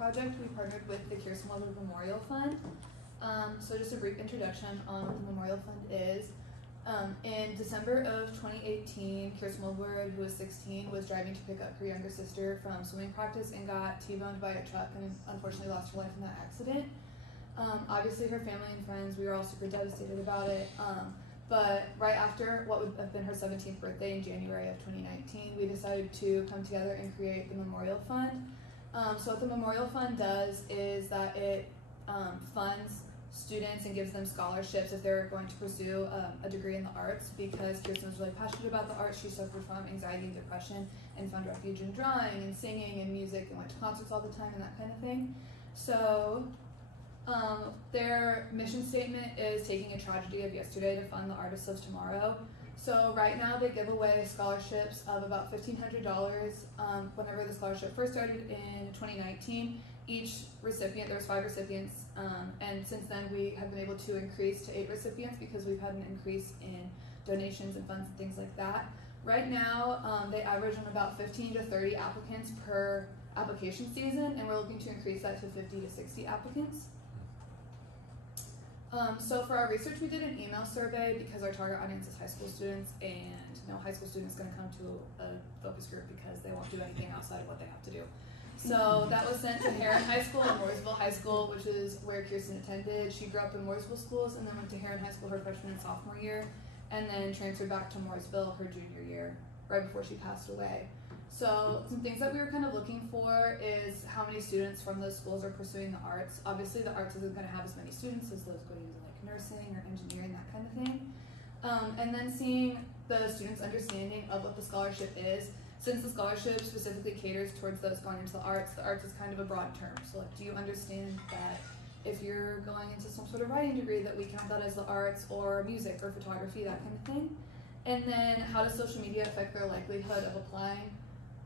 project, we partnered with the Kiersten Memorial Fund. So just a brief introduction on what the Memorial Fund is. In December of 2018, Kiersten Woodward, who was 16, was driving to pick up her younger sister from swimming practice and got T-boned by a truck and unfortunately lost her life in that accident. Obviously her family and friends, we were all super devastated about it. But right after what would have been her 17th birthday in January of 2019, we decided to come together and create the Memorial Fund. So what the Memorial Fund does is that it funds students and gives them scholarships if they're going to pursue a degree in the arts, because Kiersten was really passionate about the arts. She suffered from anxiety and depression and found refuge in drawing and singing and music and went to concerts all the time and that kind of thing. So their mission statement is taking a tragedy of yesterday to fund the artists of tomorrow. So right now they give away scholarships of about $1,500. Whenever the scholarship first started in 2019, each recipient, there was 5 recipients, and since then we have been able to increase to 8 recipients because we've had an increase in donations and funds and things like that. Right now they average on about 15 to 30 applicants per application season, and we're looking to increase that to 50 to 60 applicants. So for our research, we did an email survey because our target audience is high school students, and no high school student is going to come to a focus group because they won't do anything outside of what they have to do. So that was sent to Heron High School and Mooresville High School, which is where Kiersten attended. She grew up in Mooresville schools and then went to Heron High School her freshman and sophomore year, and then transferred back to Mooresville her junior year, right before she passed away. So some things that we were kind of looking for is how many students from those schools are pursuing the arts. Obviously the arts isn't going to have as many students as those going into like nursing or engineering, that kind of thing. And then seeing the students' understanding of what the scholarship is. Since the scholarship specifically caters towards those going into the arts is kind of a broad term. So like, do you understand that if you're going into some sort of writing degree that we count that as the arts, or music or photography, that kind of thing? And then how does social media affect their likelihood of applying?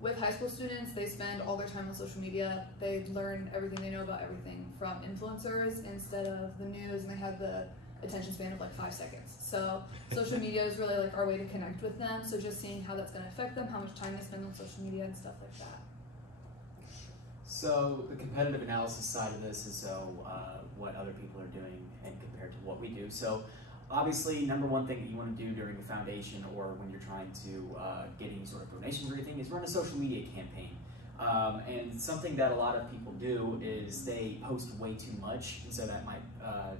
With high school students, they spend all their time on social media. They learn everything they know about everything from influencers instead of the news, and they have the attention span of like 5 seconds. So social media is really like our way to connect with them. So just seeing how that's going to affect them, how much time they spend on social media and stuff like that. So the competitive analysis side of this is what other people are doing and compared to what we do. So obviously, number one thing that you want to do during the foundation or when you're trying to get any sort of donations or anything is run a social media campaign. And something that a lot of people do is they post way too much, and so that might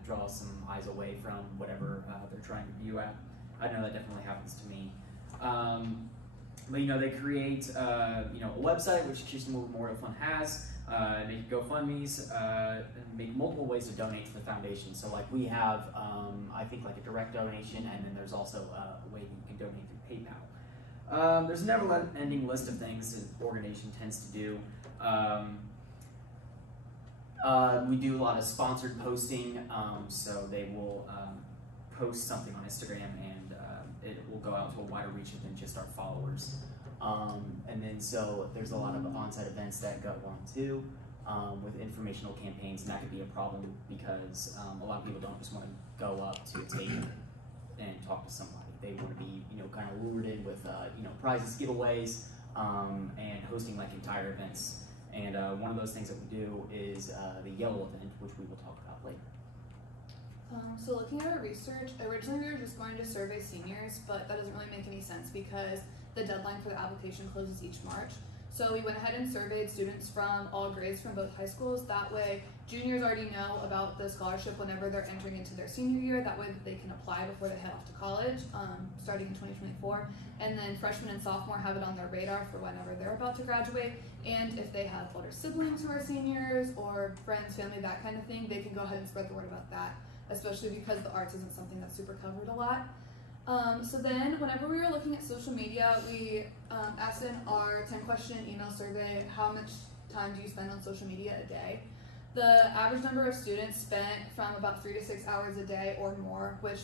draw some eyes away from whatever they're trying to view at. I know that definitely happens to me. But you know, they create a website, which Kiersten Memorial Fund has. Make GoFundMe's, and make multiple ways to donate to the foundation. So like we have, I think like a direct donation, and then there's also a way that you can donate through PayPal. There's a never-ending list of things that the organization tends to do. We do a lot of sponsored posting, so they will post something on Instagram, and it will go out to a wider reach than just our followers. And then so there's a lot of on-site events that go on too, with informational campaigns, and that could be a problem because a lot of people don't just want to go up to a table and talk to somebody. They want to be, kind of lured in with, prizes, giveaways, and hosting like entire events. And one of those things that we do is the Yellow event, which we will talk about later. So looking at our research, originally we were just going to survey seniors, but that doesn't really make any sense because the deadline for the application closes each March. So we went ahead and surveyed students from all grades from both high schools. That way juniors already know about the scholarship whenever they're entering into their senior year. That way they can apply before they head off to college, starting in 2024. And then freshmen and sophomore have it on their radar for whenever they're about to graduate. And if they have older siblings who are seniors or friends, family, that kind of thing, they can go ahead and spread the word about that, especially because the arts isn't something that's super covered a lot. So then whenever we were looking at social media, we asked in our 10-question email survey, how much time do you spend on social media a day? The average number of students spent from about 3 to 6 hours a day or more, which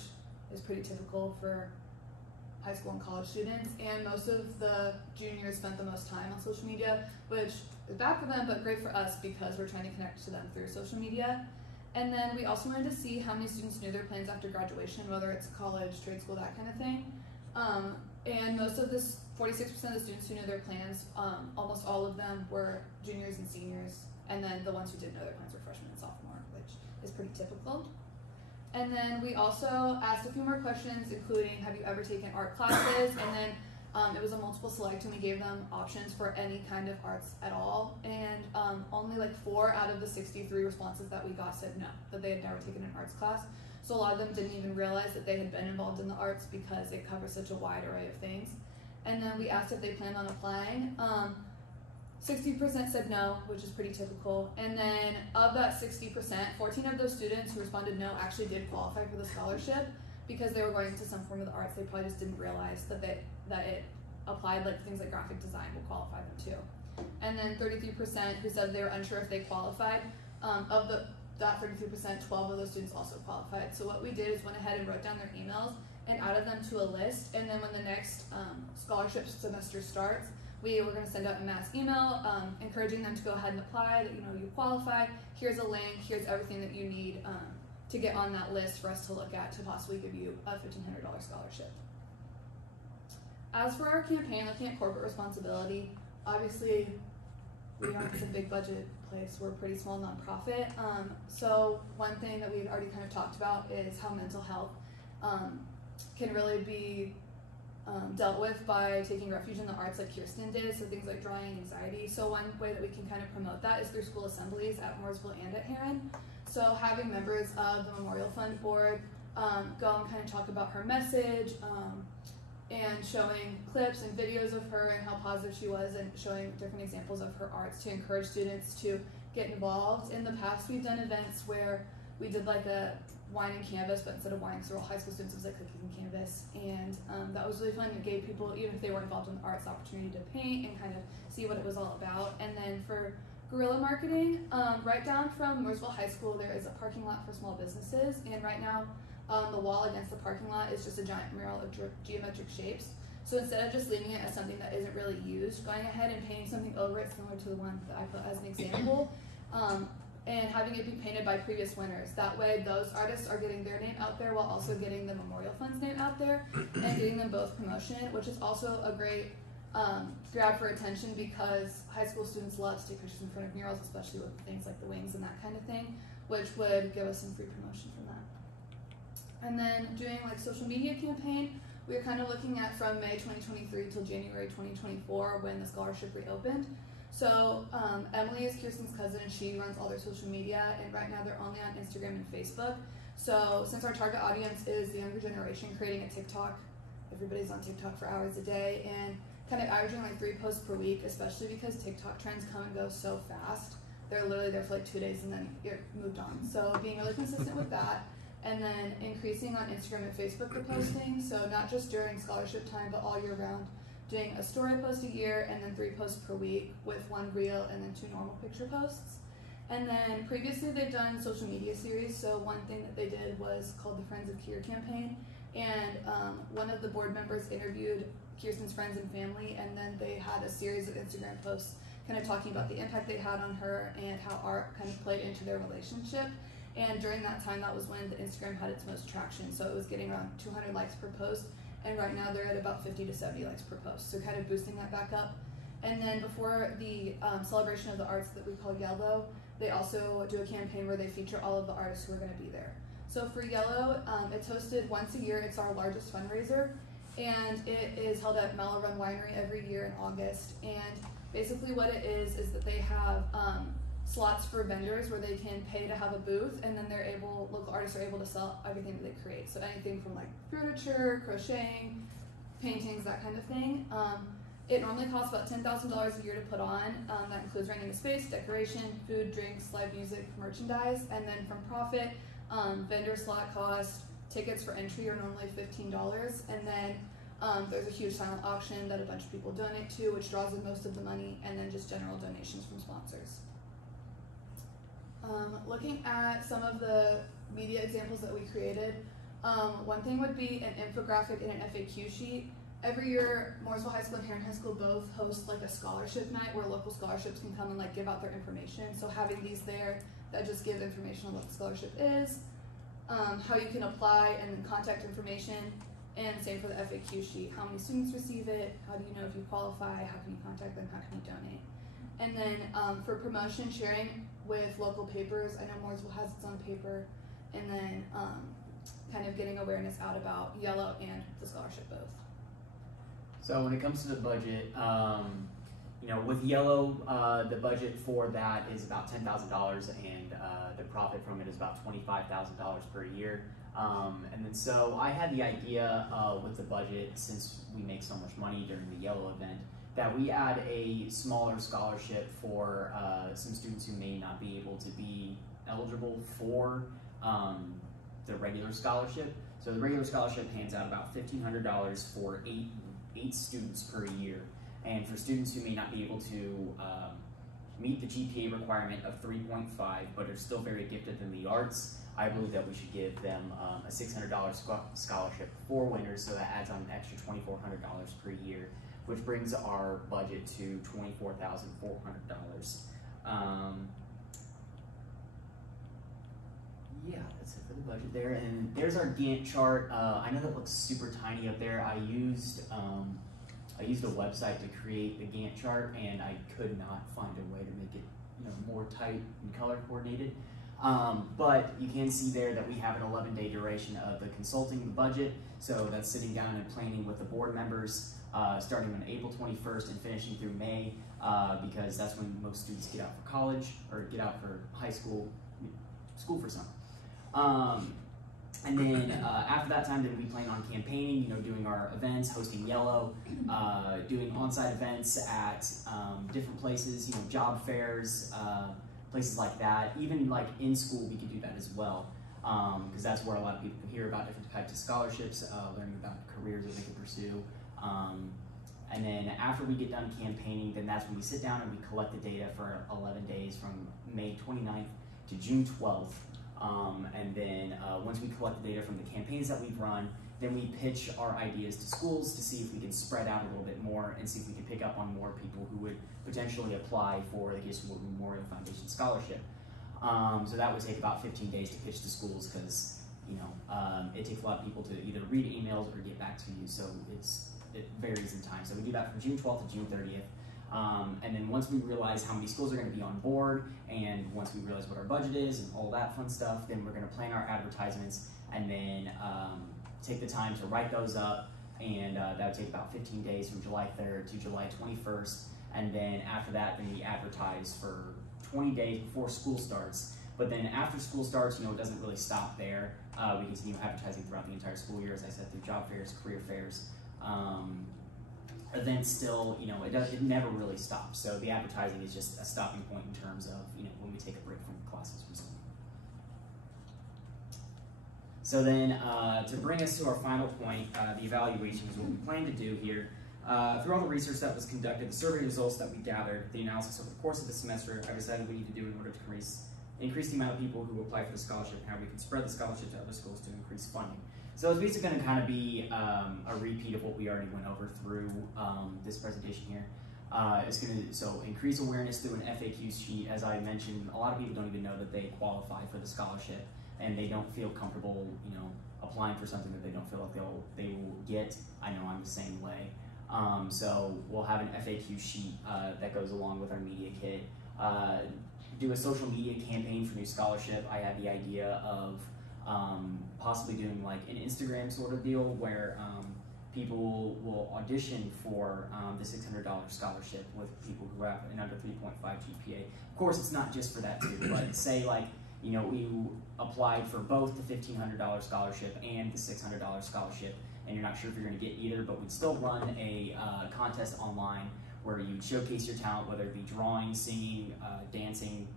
is pretty typical for high school and college students. And most of the juniors spent the most time on social media, which is bad for them, but great for us because we're trying to connect to them through social media. And then we also wanted to see how many students knew their plans after graduation, whether it's college, trade school, that kind of thing. And most of this, 46% of the students who knew their plans, almost all of them were juniors and seniors. and then the ones who didn't know their plans were freshman and sophomore, which is pretty typical. And then we also asked a few more questions, including, have you ever taken art classes? And then it was a multiple select, and we gave them options for any kind of arts at all. And only like 4 out of the 63 responses that we got said no, that they had never taken an arts class. So a lot of them didn't even realize that they had been involved in the arts because it covers such a wide array of things. And then we asked if they planned on applying. 60% said no, which is pretty typical. And then of that 60%, 14 of those students who responded no actually did qualify for the scholarship because they were going into some form of the arts. They probably just didn't realize that it applied, like things like graphic design will qualify them too. And then 33% who said they were unsure if they qualified. Of that 33%, 12 of those students also qualified. So what we did is went ahead and wrote down their emails and added them to a list. And then when the next scholarship semester starts, we were going to send out a mass email encouraging them to go ahead and apply, that you qualify. Here's a link, here's everything that you need to get on that list for us to look at to possibly give you a $1,500 scholarship. As for our campaign, looking at corporate responsibility, obviously we aren't a big budget place, we're a pretty small nonprofit. So one thing that we've already kind of talked about is how mental health can really be dealt with by taking refuge in the arts like Kiersten did, so things like drawing and anxiety. So one way that we can kind of promote that is through school assemblies at Mooresville and at Heron. So having members of the Memorial Fund Board go and kind of talk about her message and showing clips and videos of her and how positive she was and showing different examples of her arts to encourage students to get involved. In the past, we've done events where we did like a wine and canvas, but instead of wine, because we're all high school students, it was like cookies and canvas, and that was really fun. It gave people, even if they weren't involved in the arts, the opportunity to paint and kind of see what it was all about. And then for guerrilla marketing, right down from Mooresville High School, there is a parking lot for small businesses, and right now the wall against the parking lot is just a giant mural of geometric shapes. So instead of just leaving it as something that isn't really used, going ahead and painting something over it similar to the one that I put as an example, and having it be painted by previous winners. That way those artists are getting their name out there while also getting the Memorial Fund's name out there and getting them both promotion, which is also a great grab for attention because high school students love to take pictures in front of murals, especially with things like the wings and that kind of thing, which would give us some free promotion from that. And then doing like social media campaign, we were kind of looking at from May 2023 till January 2024 when the scholarship reopened. So Emily is Kiersten's cousin, and she runs all their social media, and right now they're only on Instagram and Facebook. So since our target audience is the younger generation, creating a TikTok, everybody's on TikTok for hours a day, and kind of averaging like 3 posts per week, especially because TikTok trends come and go so fast. They're literally there for like 2 days and then you're moved on. So being really consistent with that, and then increasing on Instagram and Facebook the posting, so not just during scholarship time, but all year round, doing a story post a year and then 3 posts per week with 1 reel and then 2 normal picture posts. And then previously they've done social media series, so one thing that they did was called the Friends of Kier campaign, and one of the board members interviewed Kiersten's friends and family, and then they had a series of Instagram posts kind of talking about the impact they had on her and how art kind of played into their relationship. And during that time, that was when the Instagram had its most traction, so it was getting around 200 likes per post, and right now they're at about 50 to 70 likes per post, so kind of boosting that back up. And then before the celebration of the arts that we call Yellow, they also do a campaign where they feature all of the artists who are going to be there. So for Yellow, it's hosted once a year. It's our largest fundraiser, and it is held at Mallow Run Winery every year in August. And basically what it is that they have slots for vendors where they can pay to have a booth, and then local artists are able to sell everything that they create. So anything from like furniture, crocheting, paintings, that kind of thing. It normally costs about $10,000 a year to put on. That includes renting a space, decoration, food, drinks, live music, merchandise, and then from profit, vendor slot cost, tickets for entry are normally $15, and then there's a huge silent auction that a bunch of people donate to, which draws in most of the money, and then just general donations from sponsors. Looking at some of the media examples that we created, one thing would be an infographic and an FAQ sheet. Every year, Mooresville High School and Heron High School both host like a scholarship night where local scholarships can come and like give out their information. So having these there that just give information on what the scholarship is, how you can apply, and then contact information, and same for the FAQ sheet. How many students receive it? How do you know if you qualify? How can you contact them? How can you donate? And then for promotion, sharing with local papers. I know Mooresville has its own paper. And then kind of getting awareness out about Yellow and the scholarship both. So when it comes to the budget, you know, with Yellow, the budget for that is about $10,000, and the profit from it is about $25,000 per year. And then so I had the idea with the budget, since we make so much money during the Yellow event, that we add a smaller scholarship for some students who may not be able to be eligible for the regular scholarship. So the regular scholarship hands out about $1,500 for eight students per year. And for students who may not be able to meet the GPA requirement of 3.5, but are still very gifted in the arts, I believe that we should give them a $600 scholarship for winners, so that adds on an extra $2,400 per year, which brings our budget to $24,400. Yeah, that's it for the budget there. And there's our Gantt chart. I know that looks super tiny up there. I used a website to create the Gantt chart, and I could not find a way to make it, you know, more tight and color coordinated. But you can see there that we have an 11-day duration of the consulting the budget. So that's sitting down and planning with the board members, starting on April 21st and finishing through May, because that's when most students get out for college or get out for high school, school for summer. And then after that time, then we plan on campaigning, you know, doing our events, hosting Yellow, doing on-site events at different places, you know, job fairs, places like that. Even like in school, we can do that as well, because that's where a lot of people can hear about different types of scholarships, learning about careers that they can pursue. And then after we get done campaigning, then that's when we sit down and we collect the data for 11 days from May 29th to June 12th. And then once we collect the data from the campaigns that we've run, then we pitch our ideas to schools to see if we can spread out a little bit more and see if we can pick up on more people who would potentially apply for the Kiersten Memorial Foundation Scholarship. So that would take about 15 days to pitch to schools, because, you know, it takes a lot of people to either read emails or get back to you, so it varies in time. So we do that from June 12th to June 30th. And then once we realize how many schools are going to be on board, and once we realize what our budget is and all that fun stuff, then we're going to plan our advertisements, and then take the time to write those up, and that would take about 15 days from July 3rd to July 21st. And then after that, then we advertise for 20 days before school starts. But then after school starts, you know, it doesn't really stop there. We continue advertising throughout the entire school year, as I said, through job fairs, career fairs. Events still, you know, it never really stops. So the advertising is just a stopping point in terms of, you know, when we take a break from classes or something. So then, to bring us to our final point, the evaluation is what we plan to do here. Through all the research that was conducted, the survey results that we gathered, the analysis over the course of the semester, I decided we need to do in order to increase the amount of people who apply for the scholarship, and how we can spread the scholarship to other schools to increase funding. So it's basically going to kind of be a repeat of what we already went over through this presentation here. It's going to increase awareness through an FAQ sheet. As I mentioned, a lot of people don't even know that they qualify for the scholarship, and they don't feel comfortable, you know, applying for something that they don't feel like they will get. I know I'm the same way. So we'll have an FAQ sheet that goes along with our media kit. Do a social media campaign for new scholarship. I had the idea of possibly doing like an Instagram sort of deal where people will audition for the $600 scholarship with people who have an under 3.5 GPA. Of course, it's not just for that too, but say like, you know, you applied for both the $1,500 scholarship and the $600 scholarship, and you're not sure if you're going to get either, but we'd still run a contest online where you showcase your talent, whether it be drawing, singing, dancing,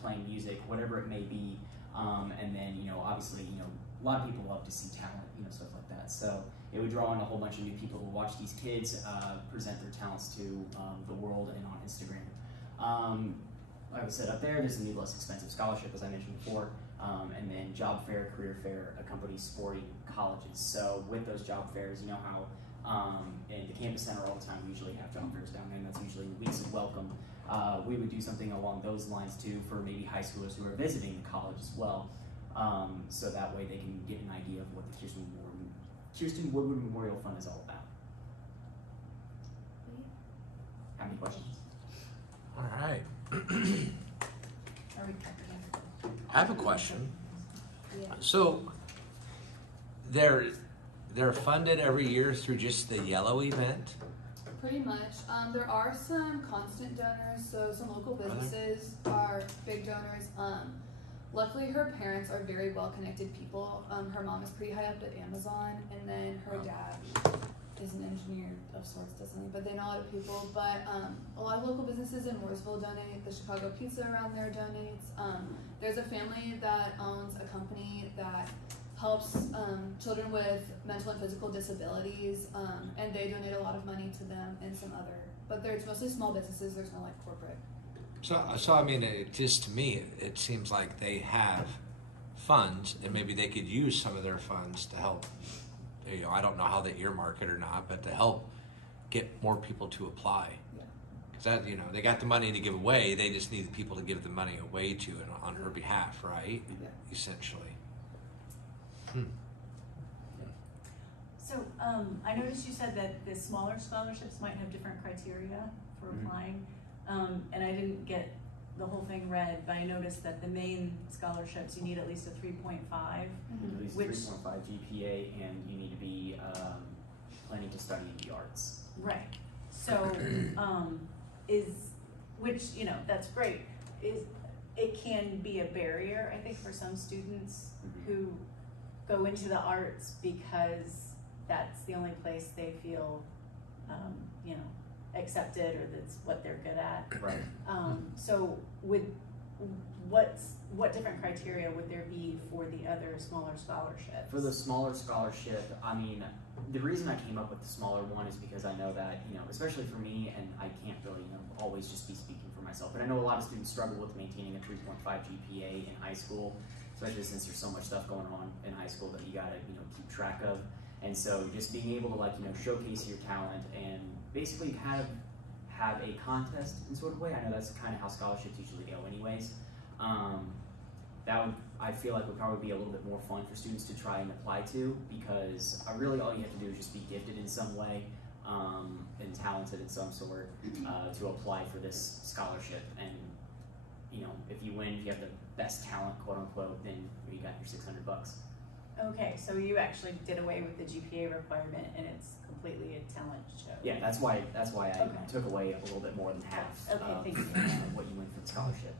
playing music, whatever it may be. And then, you know, obviously, you know, a lot of people love to see talent, you know, stuff like that. So it would draw in a whole bunch of new people who watch these kids present their talents to the world and on Instagram. Like I said, up there, there's a new less expensive scholarship, as I mentioned before, and then job fair, career fair accompanies sporting colleges. So with those job fairs, you know how in the campus center all the time we usually have job fairs down there, and that's usually weeks of welcome. We would do something along those lines too for maybe high schoolers who are visiting the college as well, so that way they can get an idea of what the Kiersten Woodward Memorial Fund is all about. Have any questions? All right. Are we I have a question. Yeah. So they're funded every year through just the yellow event? Pretty much. There are some constant donors, so some local businesses are big donors. Luckily, her parents are very well-connected people. Her mom is pretty high up at Amazon, and then her dad is an engineer of sorts, doesn't he? But they know a lot of people. But a lot of local businesses in Mooresville donate. The Chicago Pizza around there donates. There's a family that owns a company that helps children with mental and physical disabilities, and they donate a lot of money to them and some other. But it's mostly small businesses. There's no like corporate. So I mean, to me, it seems like they have funds, and maybe they could use some of their funds to help. You know, I don't know how they earmark it or not, but to help get more people to apply. Yeah. Because that, you know, they got the money to give away. They just need the people to give the money away to and on her behalf, right? Yeah. Essentially. So I noticed you said that the smaller scholarships might have different criteria for applying, and I didn't get the whole thing read, but I noticed that the main scholarships, you need at least a 3.5. At least Which- 3.5 GPA, and you need to be planning to study in the arts. Right. So which, you know, that's great. It can be a barrier, I think, for some students who go into the arts because that's the only place they feel, you know, accepted, or that's what they're good at. Right. So what different criteria would there be for the other smaller scholarships? For the smaller scholarship, I mean, the reason I came up with the smaller one is because I know that, you know, especially for me, and I can't really, you know, always just be speaking for myself, but I know a lot of students struggle with maintaining a 3.5 GPA in high school, especially since there's so much stuff going on in high school that you gotta, you know, keep track of. And so just being able to, like, you know, showcase your talent and basically have a contest in sort of way. I know that's kind of how scholarships usually go anyways. That would, I feel like, would probably be a little bit more fun for students to try and apply to, because really all you have to do is just be gifted in some way and talented in some sort to apply for this scholarship. And, you know, if you win, if you have the best talent, quote unquote, then you got your $600. Okay, so you actually did away with the GPA requirement, and it's completely a talent show. Yeah, that's why I Okay. took away a little bit more than half Okay, of thank you. what you win for the scholarship.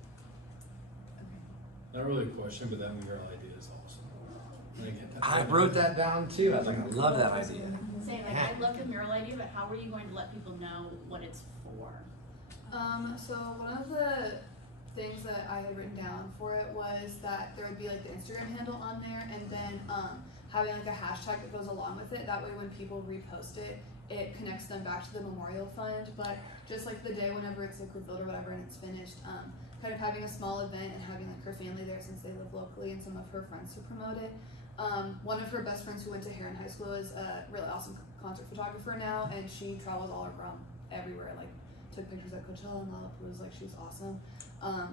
Not really a question, but that mural idea is awesome. I wrote that down too. I love that idea. Saying like, I love the mural idea, but how are you going to let people know what it's for? So one of the things that I had written down for it was that there would be like the Instagram handle on there, and then having like a hashtag that goes along with it. That way when people repost it, it connects them back to the memorial fund. But just like the day whenever it's like revealed or whatever and it's finished, kind of having a small event and having like her family there since they live locally and some of her friends to promote it. One of her best friends who went to Heron High School is a really awesome concert photographer now, and she travels all around everywhere, like took pictures at Coachella and Lollapalooza, like she's awesome.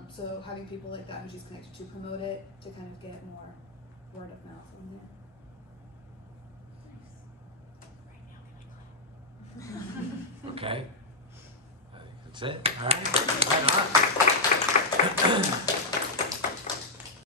So having people like that who she's connected to promote it, to kind of get more word of mouth in there. Okay. I think that's it. All right.